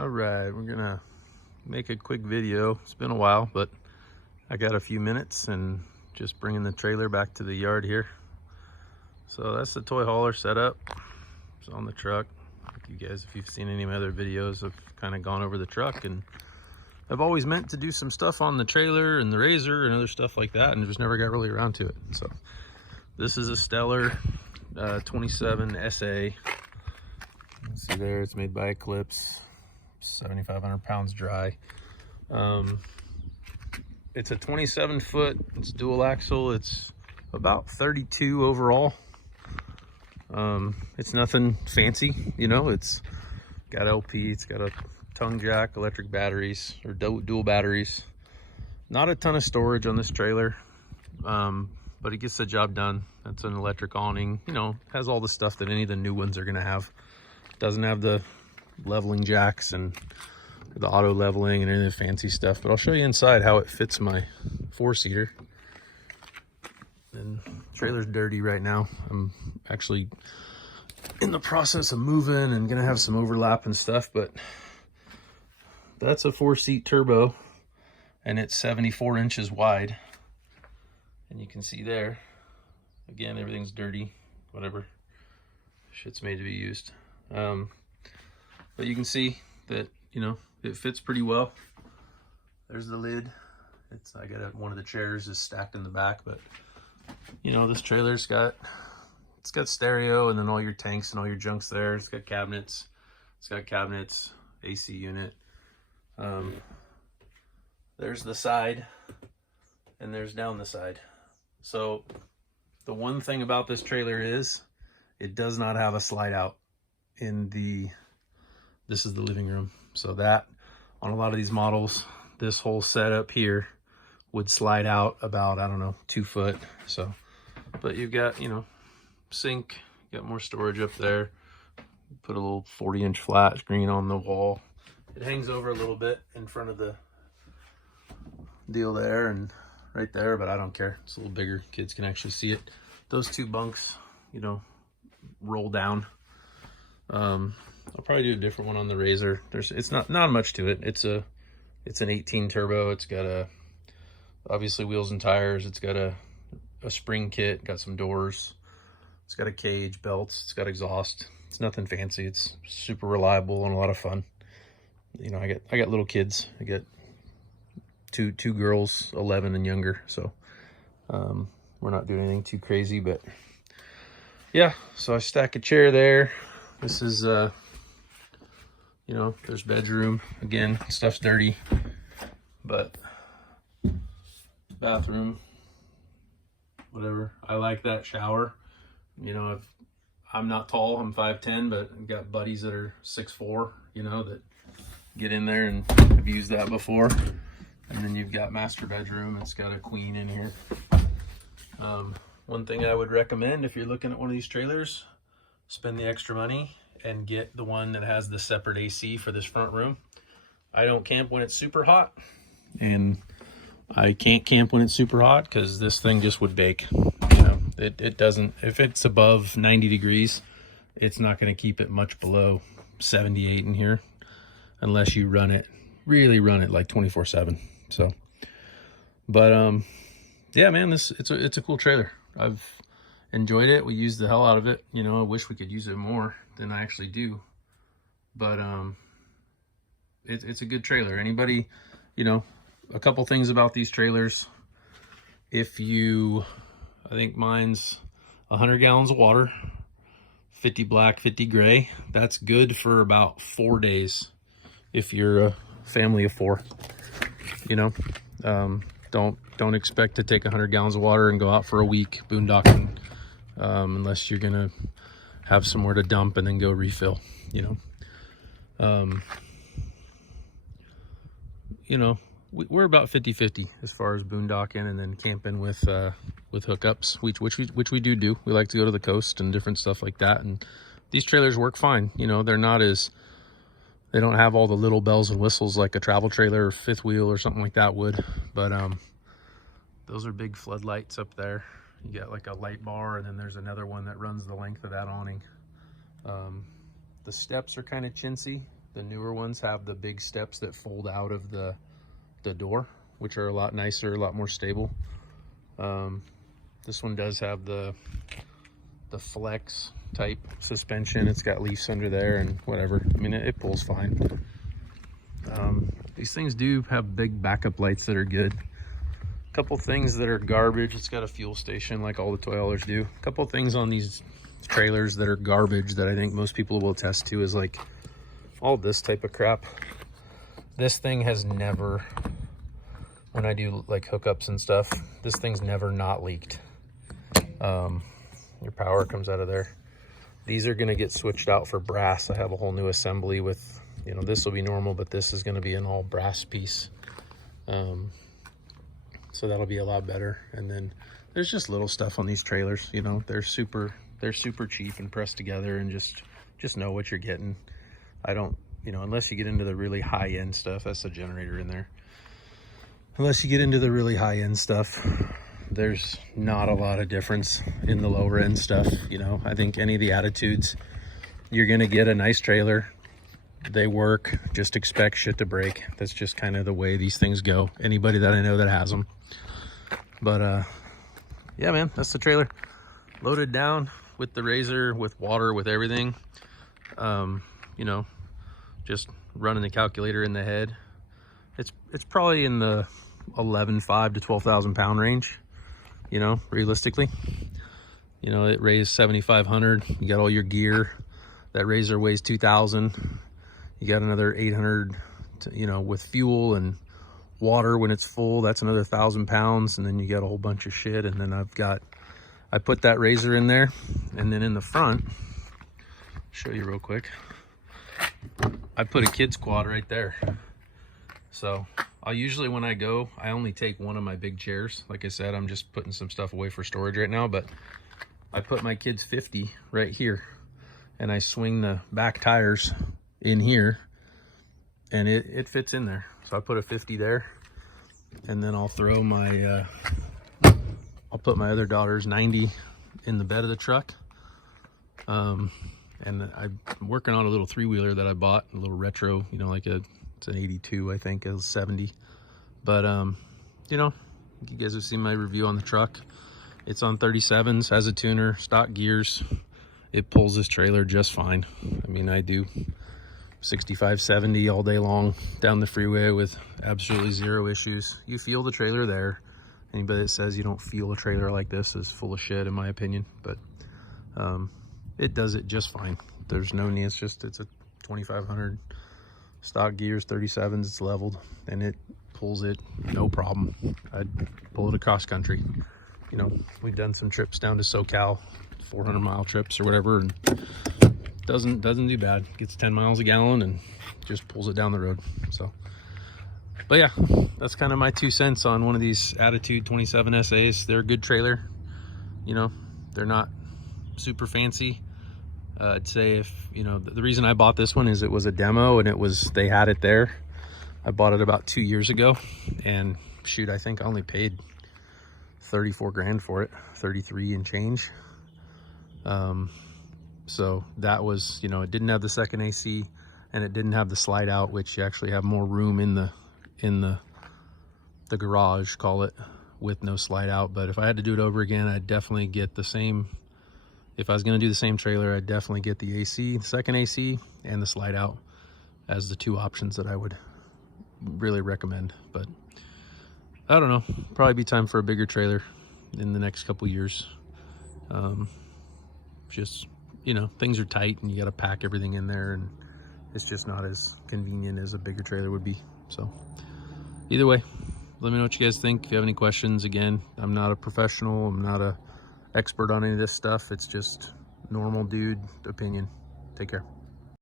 All right, we're gonna make a quick video. It's been a while, but I got a few minutes and just bringing the trailer back to the yard here. So that's the toy hauler setup. It's on the truck. You guys, if you've seen any of my other videos, I've kind of gone over the truck, and I've always meant to do some stuff on the trailer and the RZR and other stuff like that, and just never got really around to it. So this is a Stellar 27 SA. See there, it's made by Eclipse. 7,500 pounds dry. It's a 27 foot, it's dual axle, it's about 32 overall. It's nothing fancy, you know, it's got LP, it's got a tongue jack, electric batteries, or dual batteries. Not a ton of storage on this trailer, but it gets the job done. That's an electric awning, you know, has all the stuff that any of the new ones are gonna have. Doesn't have the leveling jacks and the auto leveling and any of the fancy stuff, but I'll show you inside how it fits my four-seater. And the trailer's dirty right now. I'm actually in the process of moving and gonna have some overlap and stuff, but that's a 4-seat turbo and it's 74 inches wide, and you can see there again, everything's dirty, whatever, shit's made to be used. But you can see that, you know, it fits pretty well. There's the lid. I got one of the chairs is stacked in the back, but you know, this trailer's got stereo, and then all your tanks and all your junk's there. It's got cabinets. AC unit. There's the side, and there's down the side. So the one thing about this trailer is it does not have a slide out in this is the living room. So that on a lot of these models, this whole setup here would slide out about, I don't know, 2 foot. So, but you've got, you know, sink, got more storage up there. Put a little 40-inch flat screen on the wall. It hangs over a little bit in front of the deal there and right there, but I don't care. It's a little bigger. Kids can actually see it. Those two bunks, you know, roll down. I'll probably do a different one on the RZR. It's not much to it. It's an 18 turbo. It's got obviously wheels and tires. It's got a spring kit, got some doors. It's got a cage, belts. It's got exhaust. It's nothing fancy. It's super reliable and a lot of fun. You know, I got little kids. I got two girls, 11 and younger. So we're not doing anything too crazy, but yeah. So I stack a chair there. This is you know, there's bedroom. Again, stuff's dirty, but bathroom, whatever. I like that shower. You know, I'm not tall, I'm 5'10", but I've got buddies that are 6'4", you know, that get in there, and I've used that before. And then you've got master bedroom. It's got a queen in here. One thing I would recommend if you're looking at one of these trailers, spend the extra money and get the one that has the separate AC for this front room. I don't camp when it's super hot, and I can't camp when it's super hot because this thing just would bake. You know, it doesn't, if it's above 90 degrees, it's not going to keep it much below 78 in here unless you really run it like 24/7. So, but yeah, man, it's a cool trailer. I've enjoyed it. We used the hell out of it. You know, I wish we could use it more than I actually do, but it's a good trailer. Anybody, you know, a couple things about these trailers. I think mine's 100 gallons of water, 50 black, 50 gray. That's good for about 4 days if you're a family of 4. You know, don't expect to take 100 gallons of water and go out for a week boondocking, unless you're gonna have somewhere to dump and then go refill. You know, we're about 50-50 as far as boondocking and then camping with hookups, which we do. We like to go to the coast and different stuff like that, and these trailers work fine. You know, they don't have all the little bells and whistles like a travel trailer or fifth wheel or something like that would, but those are big floodlights up there. You got like a light bar, and then there's another one that runs the length of that awning. The steps are kind of chintzy. The newer ones have the big steps that fold out of the door, which are a lot nicer, a lot more stable. This one does have the flex type suspension. It's got leaves under there and whatever. I mean, it pulls fine. These things do have big backup lights that are good. A couple things that are garbage. It's got a fuel station like all the toy haulers do. A couple things on these trailers that are garbage that I think most people will attest to is like all this type of crap. This thing has never, when I do like hookups and stuff, this thing's never not leaked. Your power comes out of there. These are gonna get switched out for brass. I have a whole new assembly with, you know, this will be normal, but this is gonna be an all brass piece. So that'll be a lot better. And then there's just little stuff on these trailers, you know, they're super cheap and pressed together, and just know what you're getting. I don't, you know, unless you get into the really high-end stuff, that's the generator in there. Unless you get into the really high-end stuff, there's not a lot of difference in the lower end stuff. You know, I think any of the Attitudes, you're gonna get a nice trailer. They work, just expect shit to break. That's just kind of the way these things go. Anybody that I know that has them. But yeah, man, that's the trailer. Loaded down with the RZR, with water, with everything. You know, just running the calculator in the head. It's probably in the 11,500 to 12,000 pound range, you know, realistically. You know, it weighs 7,500. You got all your gear. That RZR weighs 2,000. You got another 800, you know, with fuel and water when it's full. That's another 1,000 pounds. And then you got a whole bunch of shit. And then I put that RZR in there. And then in the front, show you real quick, I put a kid's quad right there. So I'll usually, when I go, I only take one of my big chairs. Like I said, I'm just putting some stuff away for storage right now, but I put my kid's 50 right here, and I swing the back tires in here, and it fits in there. So I put a 50 there, and then I'll throw my, I'll put my other daughter's 90 in the bed of the truck. And I'm working on a little 3-wheeler that I bought, a little retro, you know, like it's an 82, I think, it was 70. But, you know, you guys have seen my review on the truck. It's on 37s, has a tuner, stock gears. It pulls this trailer just fine. I mean, I do 65, 70 all day long down the freeway with absolutely zero issues. You feel the trailer there. Anybody that says you don't feel a trailer like this is full of shit, in my opinion. But it does it just fine. There's no need. It's a 2,500 stock gears, 37s. It's leveled, and it pulls it no problem. I'd pull it across country. You know, we've done some trips down to SoCal, 400-mile trips or whatever, and doesn't do bad. Gets 10 miles a gallon and just pulls it down the road. So, but yeah, that's kind of my 2 cents on one of these Attitude 27 SAs. They're a good trailer. You know, they're not super fancy. I'd say, if you know, the reason I bought this one is it was a demo, and they had it there. I bought it about 2 years ago, and shoot, I think I only paid 34 grand for it, 33 and change. So that was, you know, it didn't have the second AC, and it didn't have the slide out, which you actually have more room in the garage, call it, with no slide out. But if I had to do it over again, I'd definitely get the same. If I was going to do the same trailer, I'd definitely get the AC, the second AC, and the slide out as the 2 options that I would really recommend. But I don't know, probably be time for a bigger trailer in the next couple years. Just, you know, things are tight and you got to pack everything in there, and it's just not as convenient as a bigger trailer would be. So either way, let me know what you guys think. If you have any questions, again, I'm not a professional. I'm not a expert on any of this stuff. It's just normal dude opinion. Take care.